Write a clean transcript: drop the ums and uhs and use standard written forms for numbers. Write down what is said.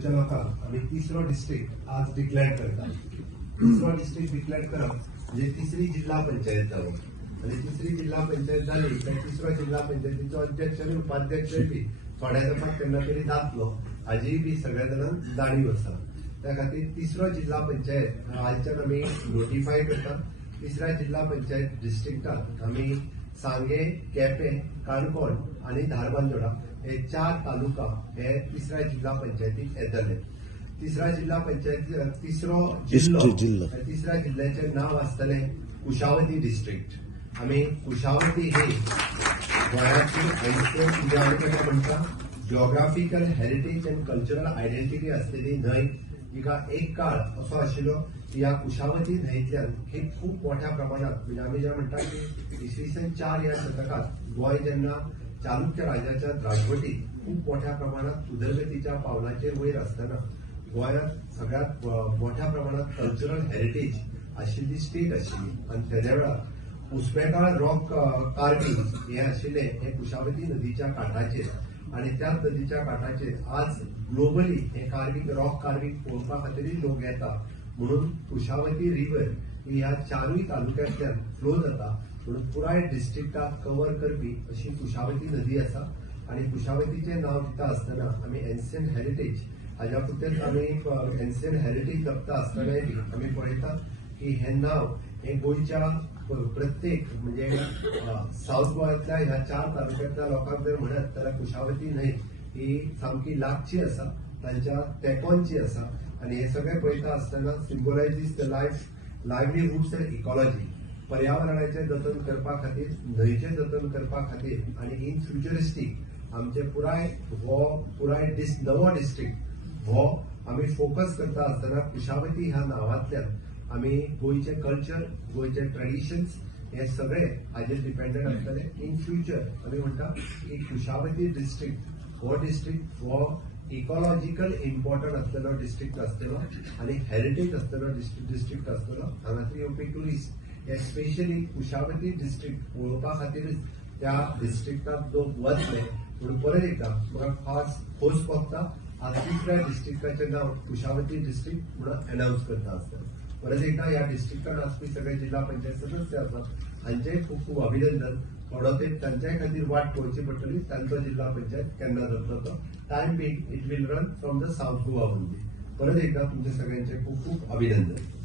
गोंयच्या लोकांक आमी तिसरो डिस्ट्रिक्ट आज डिक्लेअर करता। तिसरो डिस्ट्रिक्ट डिक्लेअर करप म्हणजे तिसरी जिल्हा पंचायत जावप आणि तिसरी जिल्हा पंचायत जाली तर तिसरो जिल्हा पंचायतीचो अध्यक्ष आणि उपाध्यक्ष बी थोड्या जणांक केन्ना तरी जातलो हाजी बी सगळ्या जाणांक जाणीव आसा। त्या खातीर तिसरो जिल्हा पंचायत आजच्यान आमी नोटिफाय करतात। तिसऱ्या जिल्हा पंचायत डिस्ट्रिक्टात आमी सांगे, केपें, काणकोण आणि धारबांदोडा हे 4 तालुका हे तिसऱ्या जिल्हा पंचायतीक येतले। तिसरा जिल्हा पंचायत तिसरो तिसऱ्या जिल्ह्याचे नाव आसतले कुशावती डिस्ट्रिक्ट। आम्ही कुशावती ही गोंयाची म्हणटा geographical heritage and cultural identity असलेली न्हंय। हिका एक काळ असो आशिल्लो की ह्या कुशावती न्हंयेतल्यान हे खूप मोठ्या प्रमाणात म्हणजे आम्ही जे म्हणटा की इसवी 4 या शतकात गोंय जेन्ना चालुक्य राजाच्या राजवटीत खूप मोठ्या प्रमाणात उदरगतीच्या पावलाचेर वयर आसतना गोंयांत सगळ्यात मोठ्या प्रमाणात कल्चरल हेरिटेज आशिल्ली स्टेट आशिल्ली आणि तेद्या वेळार उस्मेकाळ रॉक कार्विंग हे आशिल्ले हे कुशावती नदीच्या काठाचेर आणि त्याच नदीच्या काठाचेर आज ग्लोबली हे कार्विंग रॉक कार्विंग पळोवपा खातीर लोक येता म्हणून कुशावती रिव्हर ही ह्या 4 तालुक्यांतल्यान फ्लो जाता म्हणून पुराय डिस्ट्रिक्टाक कव्हर करपी अशी कुशावती नदी आसा। आणि कुशावतीचे नाव दिता आसतना आमी एन्शियंट हेरिटेज हाज्या पुरतेच आमी एन्शियंट हेरिटेज जपता आसतनाय बी आमी पळयतात की हे नाव हे गोंयच्या प्रत्येक म्हणजे साऊथ गोंयांतल्या ह्या 4 तालुक्यांतल्या लोकांक जर म्हणत जाल्यार कुशावती न्हंय ही सामकी लागची आसा, तांच्या तेंकोनची आसा आणि हे सगळे पळयता आसतना सिम्बलायझीस द लायव्हलीहूड्स अँड इकॉलॉजी पर्यावरणाचे जतन करपा खातीर न्हंयचे जतन करपा खातीर आणि इन फ्युचरिस्टीक आमचे पुराय नवो डिस्ट्रिक्ट हो आमी फोकस करता आसतना कुशावती ह्या नावांतल्यान आमी गोंयचे कल्चर गोंयचे ट्रेडिशन्स हे सगळे हाजेर डिपेंडंट आसतले। इन फ्युचर आमी म्हणटा की कुशावती डिस्ट्रिक्ट हो इकॉलॉजिकल इम्पॉर्टंट आसलेलो डिस्ट्रिक्ट आसतलो आणि हेरिटेज आसलेलो डिस्ट्रिक्ट आसतलो। हांगासर येवपी ट्युरिस्ट हे स्पेशली कुशावती डिस्ट्रिक्ट पळोवपा खातीरच त्या डिस्ट्रिक्टात लोक वतले म्हणून परत एकदा म्हाका खास खोस भोगता आज तिसऱ्या डिस्ट्रिक्टाचें नाव कुशावती डिस्ट्रिक्ट म्हणून अनाउन्स करता आसतना परत एकदा ह्या डिस्ट्रिक्टात आसपी सगळे जिल्हा पंचायत सदस्य आसात हांचेय खूप खूप अभिनंदन। थोडो ते तांच्या खातीर वाट पळोवची पडटली तांचो जिल्हा पंचायत केन्ना जातलो तो time being it will run from the south Goa only. परत एकदा तुमच्या सगळ्यांचे खूप खूप अभिनंदन।